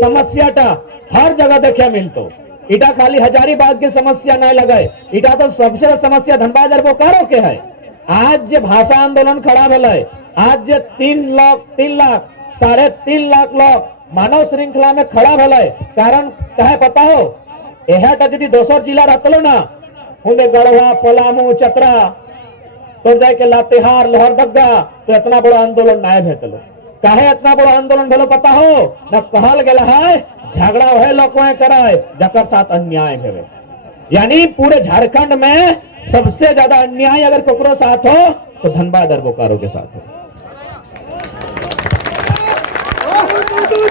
समस्या हर जगह देखे मिलतो। इटा खाली हजारीबाग की समस्या नहीं लगे, इटा तो सबसे समस्या धनबाद और बोकारो के है। आज जे भाषा आंदोलन खड़ा भले, आज जे 3 लाख 3.5 लाख लोग मानव श्रृंखला में खड़ा भले, कारण कहे पता हो, यह यदि दोसर जिला रहतलो ना, उन्हें गढ़वा, पलामू, चतरा तो जाके लातेहार, लोहरदगा, तो इतना बड़ा आंदोलन नहीं भेटलो। काहे इतना बड़ा आंदोलन भेलो पता हो न, कहल गेला है झगड़ा वह लोग कराए जकर साथ अन्याय भेवे। यानी पूरे झारखंड में सबसे ज्यादा अन्याय अगर ककरो साथ हो तो धनबाद और बोकारो के साथ हो।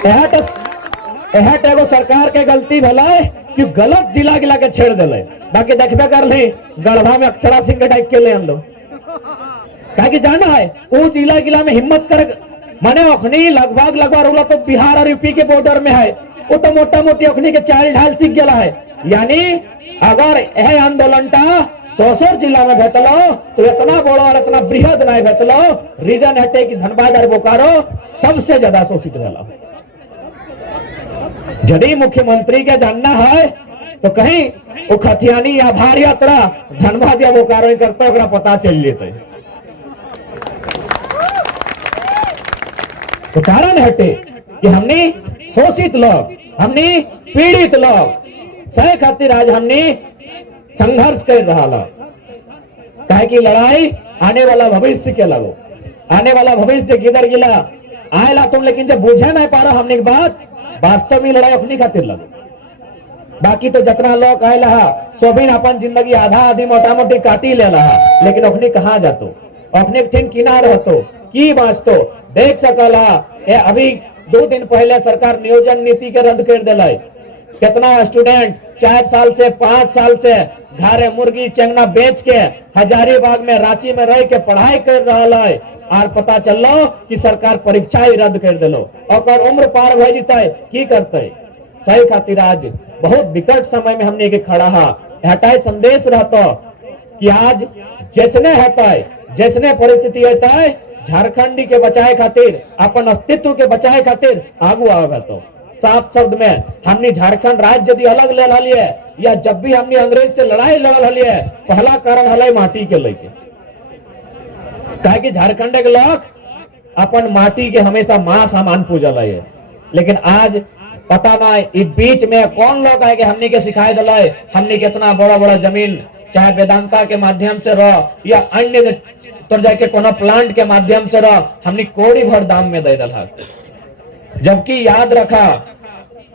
यह तो एगो सरकार के गलती भले कि गलत जिला गिला के छेड़ दिले। बाकी देखबे कर ली गढ़वा में अक्षरा सिंह के टाइप के ले हम लोग, कि जाना है वो जिला गिला में हिम्मत कर माने अखनी लगभग तो बिहार और यूपी के बॉर्डर में है, वो तो मोटा मोटी अखनी के चाल ढाल सीख गया है। यानी अगर यह आंदोलन दोसर जिला में भेटलो तो इतना बड़ा और इतना बृहद नहीं भेटलो। रीजन हटे कि धनबाद और बोकारो सबसे ज्यादा शोषित भेला। यदि मुख्यमंत्री के जानना है तो कहीं वो खतियानी या भार यात्रा धनबाद या बोकारो करते पता चल जेते। तो कारण हटे कि हमने शोषित लोग, हमने पीड़ित लोग सही खातिर आज हमने संघर्ष कर रहा कहे कि लड़ाई आने वाला भविष्य के लगो, आने वाला भविष्य किधर गिला आएला तुम, लेकिन जब बुझे नहीं पा रहा हमने की बात, वास्तव में लड़ाई अपनी खातिर लगो। बाकी तो जितना लोग आएला सोबिन अपन जिंदगी आधा आधी मोटा मोटी काटी ले रहा, लेकिन अखनी कहाँ जातो, अखनी ठीक किनार रहतो की बाँचतो देख सकला। अभी 2 दिन पहले सरकार नियोजन नीति के रद्द कर दिला। कितना स्टूडेंट 4 साल से 5 साल से घारे मुर्गी चंगना बेच के हजारीबाग में रांची में रह के पढ़ाई कर रहा है, और पता चलो कि सरकार परीक्षा ही रद्द कर दिलो और उम्र पार हो जते की करते। सही खातिर आज बहुत विकट समय में हमने के खड़ा हटाए संदेश रहता कि आज जैसने हटाए जैसने परिस्थिति है झारखंडी के बचाए खातिर, अपन अस्तित्व के बचाए खातिर आगू आवे। तो साफ शब्द में हमने झारखंड राज्य यदि अलग ले लिए या जब भी हमने अंग्रेज से लड़ाई लड़ल लिए, पहला कारण हल माटी के लेके, कहे कि झारखंड के लोग अपन माटी के हमेशा मां सामान पूजल है। लेकिन आज पता नहीं बीच में कौन लोग आए कि हमने के सिखाए दिला, हमने कितना बड़ा बड़ा जमीन चाहे वेदांता के माध्यम से रह या अन्य तो जाके कोनो प्लांट के माध्यम से रह हमने कोड़ी भर दाम में दे दिला। जबकि याद रखा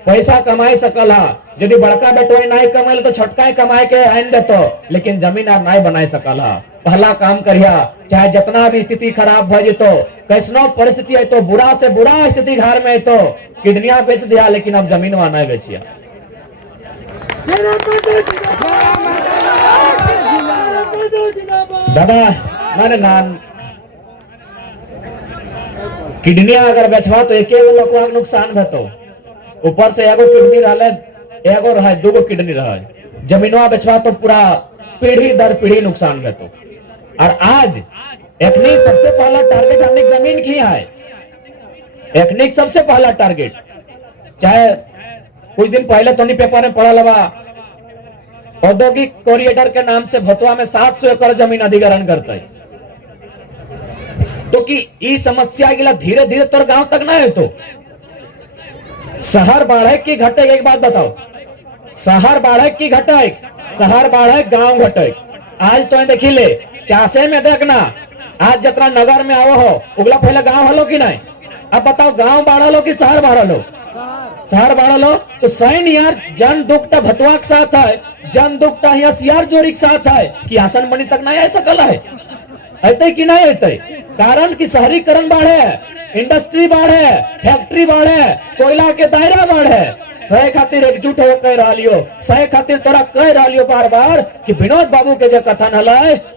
पैसा कमाई सकला, यदि बड़का बेटोई नहीं कमाए तो छोटका कमाए के आन देतो, लेकिन जमीन आप नहीं बनाए सकला। पहला काम करिया, चाहे जितना भी स्थिति खराब हो जतो, कैसनो परिस्थिति है तो बुरा से बुरा स्थिति घर में है तो किडनिया बेच दिया, लेकिन अब जमीन वहां नहीं बेचिया। दादा माने नान किडनिया अगर बेचवा तो एक लोग को नुकसान भेतो, ऊपर से एगो किडनी रहले एगो रहे दूगो किडनी रहे, जमीनवा बेचवा तो पूरा पीढ़ी दर पीढ़ी नुकसान भेतो। और आज एखनिक सबसे पहला टारगेट हमने जमीन की है, एखनिक सबसे पहला टारगेट। चाहे कुछ दिन पहले तो नहीं पेपर में पढ़ा लगा औद्योगिक कॉरिडोर के नाम से भतुआ में 700 एकड़ जमीन अधिग्रहण करता है, तो कि ये समस्या गिला धीरे धीरे तोर गांव तक ना है। तो शहर बढ़े की घटे, एक बात बताओ, शहर बढ़े की घटे, शहर बढ़े गांव घटे। आज तो देखी ले चासे में देखना, आज जितना नगर में आओ हो उगला पहले गांव हलो कि नहीं, अब बताओ गांव बढ़ा लो कि शहर बढ़ा लो, शहर बढ़ा लो। तो सैन यार जन दुखटा भतुआ के साथ है, जन दुखटा यहाँ सियार जोड़ी के साथ है कि आसन बनी तक नहीं आ सकल है, ऐते कि नहीं ऐते। कारण कि शहरीकरण बढ़े, इंडस्ट्री बढ़े, फैक्ट्री बढ़े, कोयला के दायरा बढ़े। सही खातिर एकजुट हो कह रहा लियो, सही खातिर तोरा कह रहा लियो बार बार कि विनोद बाबू के जो कथन हल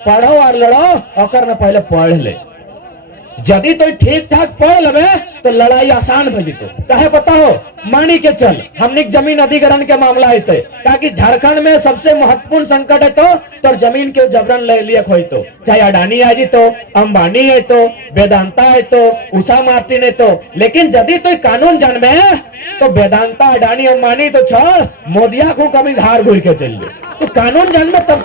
पढ़ो और लड़ो, अकर में पहले पढ़ ले। यदि तो ठीक ठाक पढ़ लेबे तो लड़ाई आसान भली तो कहे बताओ मानी के चल हमने जमीन अधिग्रहण के मामला है ताकि झारखंड में सबसे महत्वपूर्ण संकट है तो जमीन के जबरन ले लिया खोई तो चाहे अडानी है जी तो अंबानी है तो वेदांता है तो उषा मार्टिन है तो लेकिन यदि तो कानून जानबे तो वेदांता अडानी अंबानी तो छोड़ मोदिया को कभी धार घुर के चल तो कानून जानबे तब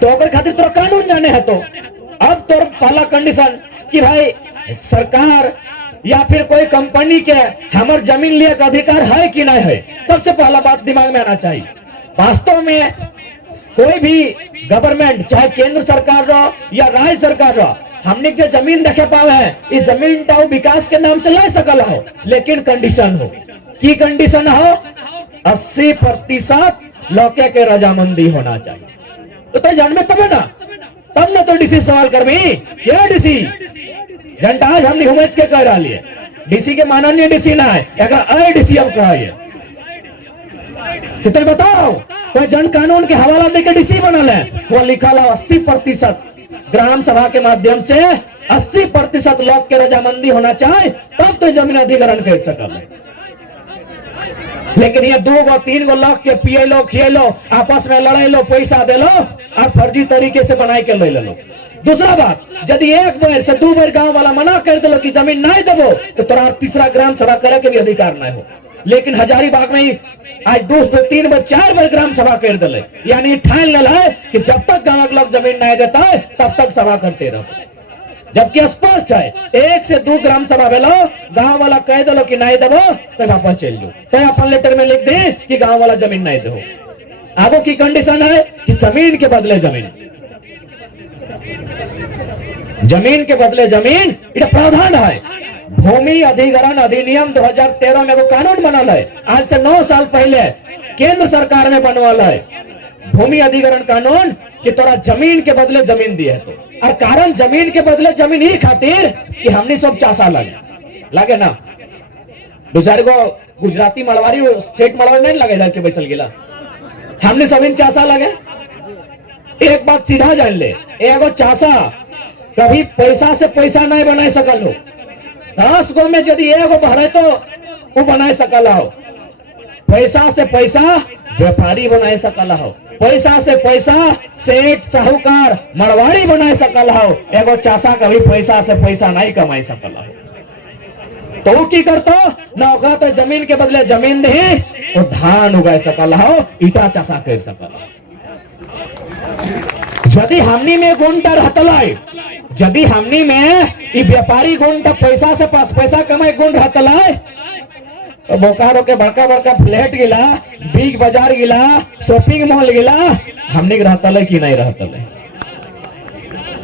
तो अगर खातिर तो कानून जाने है तो अब तो पहला कंडीशन कि भाई सरकार या फिर कोई कंपनी के हमार जमीन लिए का अधिकार है कि नहीं है सबसे पहला बात दिमाग में आना चाहिए। वास्तव में कोई भी गवर्नमेंट चाहे केंद्र सरकार रहो या राज्य सरकार रहो हमने जो जमीन देखे पावे है ये जमीन तो विकास के नाम से ले सकल हो लेकिन कंडीशन हो की कंडीशन हो 80% लौके के रजामंदी होना चाहिए तो जान में तब ना तो डीसी सवाल कर भी ये डीसी जनता आज हमने हुमेच के कह रहा है डीसी के माननीय डीसी ना है अगर डीसी अब कहा है तो बताओ कोई जन कानून के हवाला देकर डीसी बनल है वो लिखा है 80% ग्राम सभा के माध्यम से 80% लोग के रजामंदी होना चाहिए तब तो जमीन अधिग्रहण कर सकल लेकिन ये 2 गो 3 गो लोग के पिए लो खिए लो आपस में लड़ाई लो पैसा दे लो और फर्जी तरीके से बनाई के ले लो। दूसरा बात यदि एक बार से 2 बार गांव वाला मना कर दो कि जमीन नहीं देवो तो तोरा तीसरा ग्राम सभा करे के भी अधिकार नहीं हो लेकिन हजारीबाग में आज 2 बार 3 बार 4 बार ग्राम सभा कर दिले यानी ठान ले है कि जब तक गांव के लोग जमीन नहीं देता है तब तक सभा करते रहो जबकि स्पष्ट है 1 से 2 ग्राम सभा भेलो गांव वाला कह दो कि नहीं देवो तो वापस चल लो तो अपन लेटर में लिख दे कि गांव वाला जमीन नहीं दो आगो की कंडीशन है कि जमीन के बदले जमीन के बदले जमीन ये प्रावधान है। भूमि अधिग्रहण अधिनियम 2013 में वो कानून बनल है आज से 9 साल पहले केंद्र सरकार में बनवाल है भूमि अधिग्रहण कानून कि तोरा जमीन के बदले जमीन दिए तो और कारण जमीन के बदले जमीन ही खातिर कि हमने सब चासा लगे ना 2-4 गो गुजराती मड़वारी स्टेट मड़वारी नहीं लगे के बैसल गिला हमने सब इन चासा लगे। एक बात सीधा जान ले एगो चासा कभी पैसा से पैसा नहीं बना सकल हो 10 गो में यदि एगो बढ़े तो वो बना सकल हो पैसा से पैसा व्यापारी बना सकल हो पैसा से पैसा सेठ साहूकार मरवाड़ी बना सकल हो एगो चासा कभी पैसा से पैसा नहीं कमाई सकल हो तो वो की करतो नौका तो जमीन के बदले जमीन दे तो धान उगा सकल हो ईटा चासा कर सकल यदि हमनी में गुंडा रहतलाई यदि हमनी में ई व्यापारी गुंडा पैसा से पास पैसा कमाए गुंड रहतलाई तो बोकारो के बड़का बड़का फ्लैट गिला बिग बाजार गिला शॉपिंग मॉल गिला हमने रहतले कि नहीं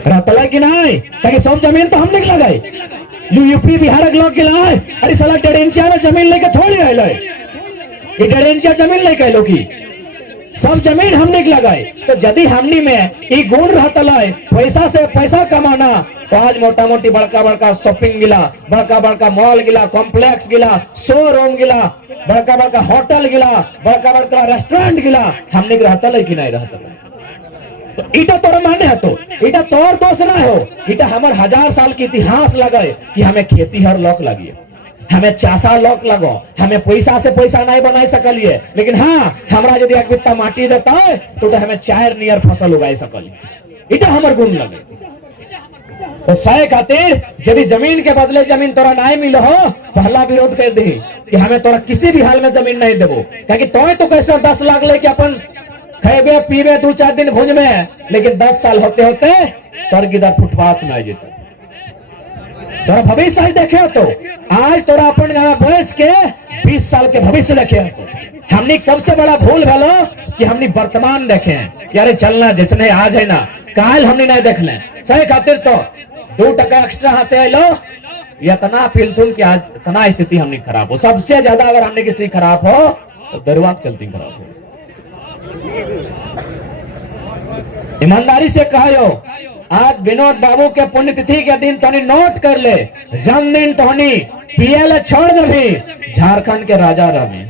रहतले कि नहीं ताकि सब जमीन तो हमने लगाई यूपी बिहार के लोग गिला अरे साला डेरेंशिया में जमीन लेके थोड़ी आए ये डेरेंशिया जमीन लेके लो की सब जमीन हमने लगाई तो यदि हमनी में ई गुण रहता पैसा से पैसा कमाना तो आज मोटा मोटी बड़का बड़का शॉपिंग गिला बड़का बड़का मॉल गिला कॉम्प्लेक्स गिला शोरूम गिला बड़का बड़का होटल गिला बड़का बड़का रेस्टोरेंट गिला हमने रहता कि नहीं रहता तो इटा तोरा माने है तो इटा तोर दोष ना हो इटा हमार 1000 साल के इतिहास लगे कि हमें खेती हर लोक लगी हमें चासा लोक लगो हमें पैसा से पैसा नहीं बना सकलिए लेकिन हाँ हमरा यदि एक बित्ता माटी देता है तो हमें 4 नियर फसल उगा सकलिए इटा हमार गुण लगे तो सही खातिर यदि जमीन के बदले जमीन तोरा नहीं मिलो हो पहला विरोध कर दी कि हमें तोरा किसी भी हाल में जमीन नहीं देबो क्योंकि तो कैसे 10 लाख लेके अपन खेबे पीबे 2-4 दिन भूज में लेकिन 10 साल होते होते तोर गिदर फुटपाथ में आ जेते तोरा भविष्य देखे तो आज तोरा अपन बयस के 20 साल के भविष्य देखे हमने सबसे बड़ा भूल भेलो कि हमने वर्तमान देखे कि अरे चलना जिसने आज है ना काल हमने नहीं देख ले सही खातिर तो 2 टका एक्स्ट्रा हाथे आइलो इतना फिल्तुम कि आज इतना स्थिति हमने खराब हो सबसे ज्यादा अगर हमने की स्थिति खराब हो तो दरवाक चलती खराब हो ईमानदारी से कहो आज विनोद बाबू के पुण्यतिथि के दिन तोनी नोट कर ले जन्मदिन तोनी पीएल छोड़ दे झारखंड के राजा रवि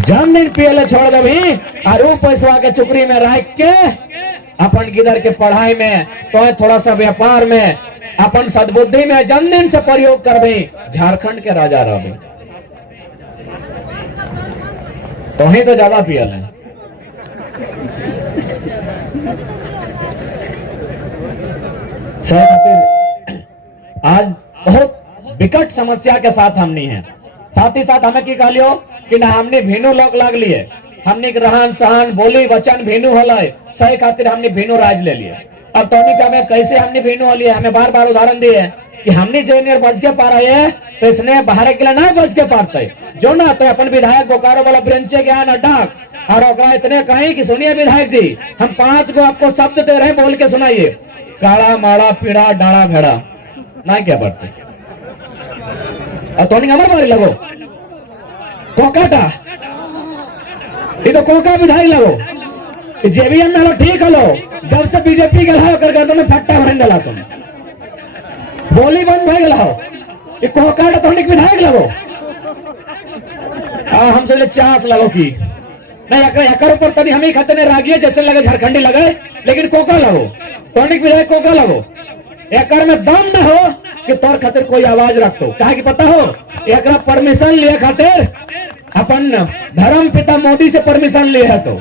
जन्मदिन पीएल छोड़ दे और पैसवा के चुकरी में रख के अपन किधर के पढ़ाई में तो थोड़ा सा व्यापार में अपन सद्बुद्धि में जन्मदिन से प्रयोग करबे, झारखंड के राजा रहबे। तो ही तो ज्यादा पियल है। आज बहुत विकट समस्या के साथ हमनी है। साथ ही साथ हमें की कहलियो कि ना हमने भेनु लोग लग लिए, हमने रहन सहन बोली वचन भेनु हलय, सही खातिर हमने भेनु राज ले लिए। अब तो हमें कैसे हमने भेनु लिए, हमें बार बार उदाहरण दिए कि हमने जूनियर बच के पा रहे हैं तो इसने बाहर के लिए ना बच के पाते जो ना तो अपन विधायक बोकारो वाला ब्रेंचे ज्ञान अड्डा और इतने कहीं कि सुनिए विधायक जी, हम 5 को आपको शब्द दे रहे हैं, बोल के सुनाइए। काला माड़ा पीड़ा डाड़ा भेड़ा ना क्या पढ़ते तो हमारे मारी लगो कोकाटा, ये तो कोका विधायक लगो जेबीएम में लो ठीक हलो, जब से बीजेपी के लाओ कर गर्दन में फट्टा भर डाला तुम बोली बंद भय गला ये कोकाटा तो विधायक लगो। हम सोचे चास लगो की नहीं एकर ऊपर तनी हम ही खतने रागिए जैसे लगे झारखंडी लगे, लेकिन कोका लगो तोनिक विधायक कोका लगो। एकर में दम न हो कि तोर खातिर कोई आवाज रखतो, कहा कि पता हो एकरा परमिशन लिए खातिर अपन धर्म पिता मोदी से परमिशन लिए है। तो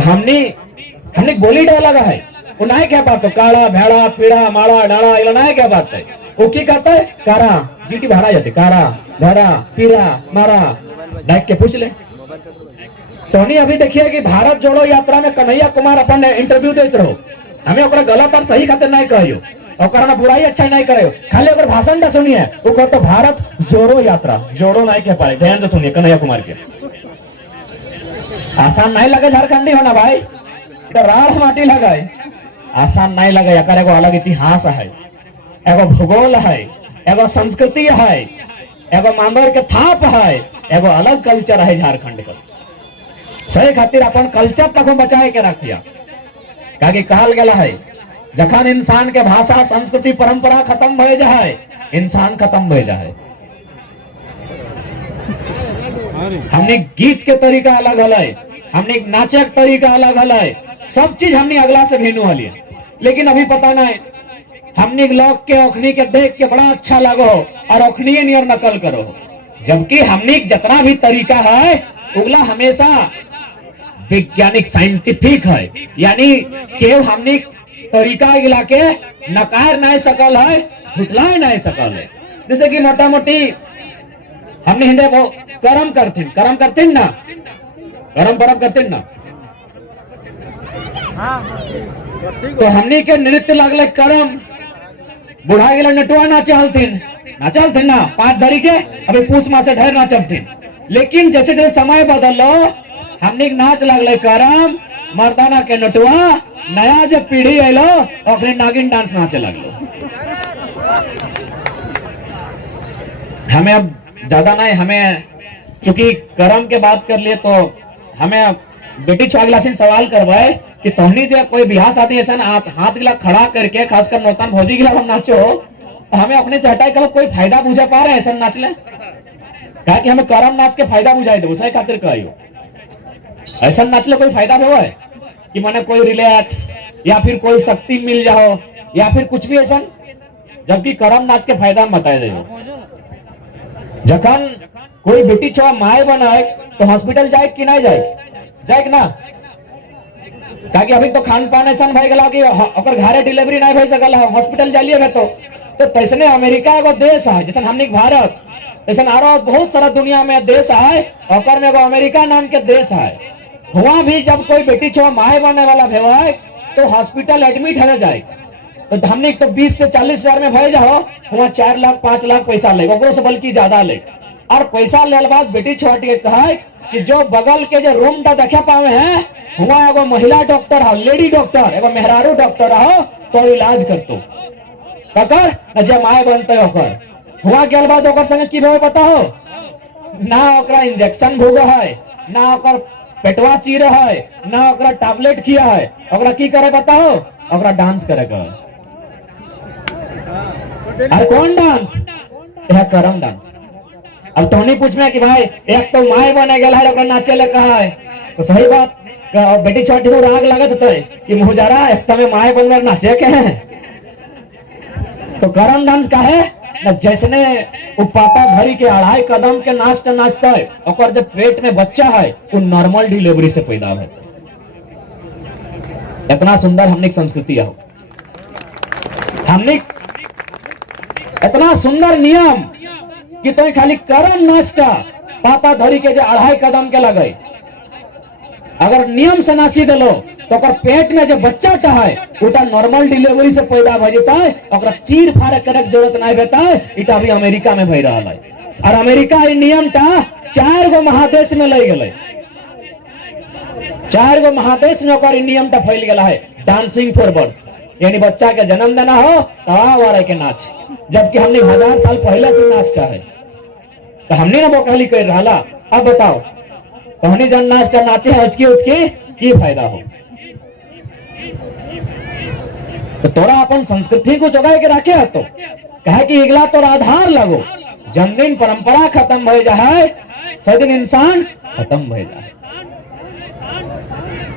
हमने बोली डाला है वो ना क्या बात, तो काला भेड़ा पीड़ा माड़ा डाड़ा ये ना क्या बात है। वो की कहता है कारा जीटी भाड़ा जाते, कारा भेड़ा पीड़ा मारा डाक के पूछ ले। तो नहीं अभी देखिए कि भारत जोड़ो यात्रा में कन्हैया कुमार अपन इंटरव्यू देते रहो, हमें ओकरा गलत और सही खातिर नहीं कहियो, ओकरा बुराई अच्छा नहीं करे, खाली ओकर भाषण टा सुनिए। वो कहते भारत जोड़ो यात्रा, जोड़ो नहीं कह पाए, ध्यान से सुनिए कन्हैया कुमार के। आसान नहीं लगे झारखंडी होना भाई, तो राढ़ माटी लगाए आसान नहीं लगे। एकर एगो अलग इतिहास है, एगो भूगोल है, एगो संस्कृति है, एगो मांदर के थाप है, एगो अलग कल्चर है झारखंड का। सही खातिर अपन कल्चर तक बचाए के रखिया, काहे कहल गया है जखन इंसान के भाषा संस्कृति परंपरा खत्म भय जाए इंसान खत्म भय जाए। हमने गीत के तरीका अलग हल, हमने नाचे के तरीका अलग हल, सब चीज हमने अगला से भेनु हलिए, लेकिन अभी पता नहीं हमने लोग के ओखनी के देख के बड़ा अच्छा लगो और ओखनी नियर नकल करो, जबकि हमने जितना भी तरीका है उगला हमेशा वैज्ञानिक साइंटिफिक है, यानी केव हमने तरीका गिला के नकार नहीं सकल है, झुटला नहीं सकल है। जैसे कि मोटा मोटी हमने हिंदे वो कर्म करतीन ना, कर्म परम करतीन ना, तो हमने के नृत्य लगले कर्म बुढ़ा गिला नटुआ नाचलतीन ना 5 धरी के, अभी पूस मासे ढेर नाचलतीन। लेकिन जैसे जैसे समय बदलो हमने नाच लगले करम मर्दाना के नटुआ, नया जब पीढ़ी आलो अपने नागिन डांस नाचे लगलो। हमें अब ज्यादा नहीं, हमें चूंकि करम के बात कर लिए तो हमें बेटी छुआ से सवाल करवाए कि तोहनी जो कोई बिहार शादी ऐसा हाथ गिला खड़ा करके खासकर नौतन भौजी गिला हम नाचो, तो हमें अपने से हटाई करो कोई फायदा बुझा पा रहे ऐसा नाच ले, कहा कि हमें करम नाच के फायदा बुझाई दो, सही खातिर कहियो ऐसा नाच ले कोई फायदा हुआ है कि माने कोई रिलैक्स या फिर कोई शक्ति मिल जाओ या फिर कुछ भी ऐसा, जबकि करम नाच के फायदा हम बताए दे। जखन कोई बेटी छुआ माए बनाए तो हॉस्पिटल जाए कि नहीं जाए ना, ताकि अभी तो खान पान ऐसा भाई गला कि ओकर घरे डिलीवरी नहीं भई सकल, हॉस्पिटल जाइए में तो तैसने अमेरिका एगो देश है जैसे हमने भारत, ऐसा आरो बहुत सारा दुनिया में देश है, ओकर में एगो अमेरिका नाम के देश है। वहां भी जब कोई बेटी छुआ माए बनने वाला भेवाए तो हॉस्पिटल एडमिट हो जाए, तो हमने तो 20 से 40 हजार में भय जाओ, वहाँ 4 लाख 5 लाख पैसा ले, ओकरो से बल्कि ज्यादा ले। और पैसा ले बाद बेटी छोड़ के कहा कि जो बगल के जो रूम टा देखा पावे हैं वहाँ एगो महिला डॉक्टर हो, लेडी डॉक्टर एगो मेहरारू डॉक्टर हो तो इलाज करतो पकड़ जब माए बनते ओकर वहाँ के बाद ओकर संगे की भेवे पता हो ना, ओकरा इंजेक्शन भोग है ना, ओकर पेटवा चीर है ना, ओकरा टैबलेट किया है, ओकरा की करे पता हो, ओकरा डांस करे का। अरे कौन डांस? यह करम डांस। अब तो नहीं पूछ में कि भाई एक तो माए बने गया है नाचे ले कहा है, तो सही बात बेटी छोटी को राग लगत होता है कि मुहजारा एक में माए बनकर नाचे के हैं। तो करम डांस का है न, जैसने उपाता भरी के 2.5 कदम के नाचता है और जब पेट में बच्चा है वो नॉर्मल डिलीवरी से पैदा है। इतना सुंदर हमने संस्कृति है, हमने इतना सुंदर नियम कि तो खाली करम नाचता पाता धरी के जो 2.5 कदम के लगे, अगर नियम से नाची दिलो तो पेट में जो बच्चा है उटा नॉर्मल डिलीवरी से पैदा हो जाता है, और चीर फाड़ करे जरूरत नहीं रहता है। इटा अभी अमेरिका में भई रहा है, और अमेरिका ये नियम टा 4 गो महादेश में ले गए, 4 गो महादेश में ओकर नियम टा फैल गया है। डांसिंग फॉर बर्थ यानी बच्चा के जन्म देना हो तो के नाच, जबकि हमने 1000 साल पहले से नाचता है, तो हमने ना बोकाली कर रहा। अब बताओ तो हमने जन नाचता नाचे है उचकी की फायदा हो। तो तोरा अपन संस्कृति को जगाए के रखे है, तो कहे कि इगला तो आधार लगो, जन्मदिन परंपरा खत्म हो जाए सदिन इंसान खत्म हो जाए।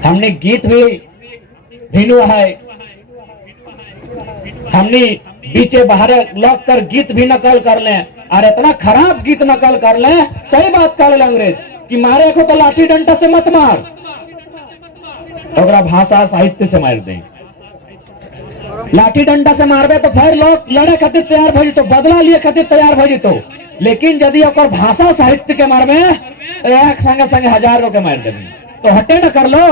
हमने गीत भी भिनु है, हमने बीचे बाहर लग कर गीत भी नकल कर ले, और इतना खराब गीत नकल कर ले, सही बात कर ले अंग्रेज कि मारे को तो लाठी डंडा से मत मार, और भाषा साहित्य से मार दे। लाठी डंडा से मारबे तो फिर लोग लड़े खातिर तैयार हो जितो, बदला लिए खातिर तैयार हो जितो, लेकिन यदि ओकर भाषा साहित्य के मारबे तो एक संगे संगे 1000 के मार देबे, तो हटे न कर लो।